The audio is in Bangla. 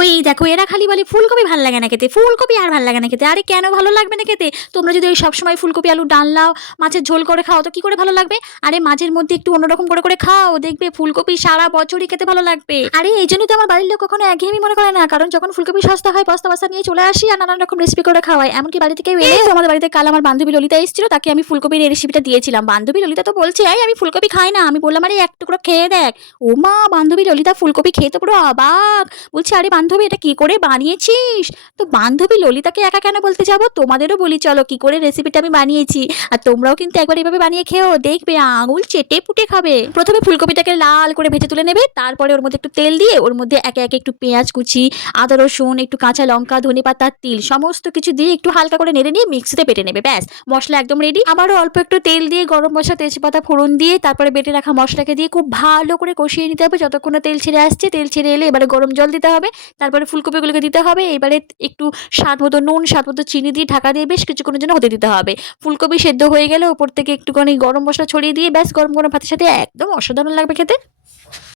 ওই দেখো এরা খালি বলে ফুলকপি ভালো লাগে না খেতে, ফুলকপি আর ভালো লাগে না খেতে। আরে কেন ভালো লাগবে না খেতে? তোমরা যদি ওই সবসময় ফুলকপি আলু ডালনা মাছের ঝোল করে খাও তো কি করে ভালো লাগবে? আরে মাঝের মধ্যে একটু অন্যরকম করে করে খাও, দেখবে ফুলকপি সারা বছরই খেতে ভালো লাগবে। আরে এই জন্যই তো আমার বাড়ির লোক কখনো একঘেয়েমি মনে করে না, কারণ যখন ফুলকপি সস্তা হয় বস্তা বস্তা নিয়ে চলে আসি আর নানান রকম রেসিপি করে খাওয়াই। এমনকি বাড়ি থেকে এলে আমাদের বাড়িতে কাল আমার বান্ধবী ললিতা এসেছিল, তাকে আমি ফুলকপির এই রেসিপিটা দিয়েছিলাম। বান্ধবী ললিতা তো বলছে এই আমি ফুলকপি খাই না। আমি বললাম আরে এক টুকরো খেয়ে দেখ। ও মা, বান্ধবী ললিতা ফুলকপি খেয়ে তো পুরো অবাক। বলছে আরে বান্ধবী এটা কি করে বানিয়েছিস? তো বান্ধবী ললিতাকে একা কেন বলতে যাবো, তোমাদেরও বলি চলো কি করে রেসিপিটা আমি বানিয়েছি। আর তোমরাও কিন্তু একবার এভাবে বানিয়ে খেও, দেখবে আঙুল চেটে পুটে খাবে। প্রথমে ফুলকপিটাকে লাল করে ভেজে তুলে নেবে, তারপরে ওর মধ্যে একটু তেল দিয়ে ওর মধ্যে একে একে একটু পেঁয়াজ কুচি, আদা রসুন, একটু কাঁচা লঙ্কা, ধনেপাতা, তিল সমস্ত কিছু দিয়ে একটু হালকা করে নেড়ে নিয়ে মিক্সিতে বেটে নেবে। ব্যাস, মশলা একদম রেডি। আবারও অল্প একটু তেল দিয়ে গরম মশলা তেজপাতা ফোড়ন দিয়ে তারপরে বেটে রাখা মশলাকে দিয়ে খুব ভালো করে কষিয়ে নিতে হবে যতক্ষণ না তেল ছেড়ে আসছে। তেল ছেড়ে এলে এবারে গরম জল দিতে হবে, তারপরে ফুলকপিগুলোকে দিতে হবে। এবারে একটু স্বাদ মতো নুন, স্বাদ মতো চিনি দিয়ে ঢাকা দিয়ে বেশ কিছুক্ষণের জন্য হতে দিতে হবে। ফুলকপি সেদ্ধ হয়ে গেলে ওপর থেকে একটুখানি গরম মশলা ছড়িয়ে দিয়ে ব্যাস, গরম গরম ভাতের সাথে একদম অসাধারণ লাগবে খেতে।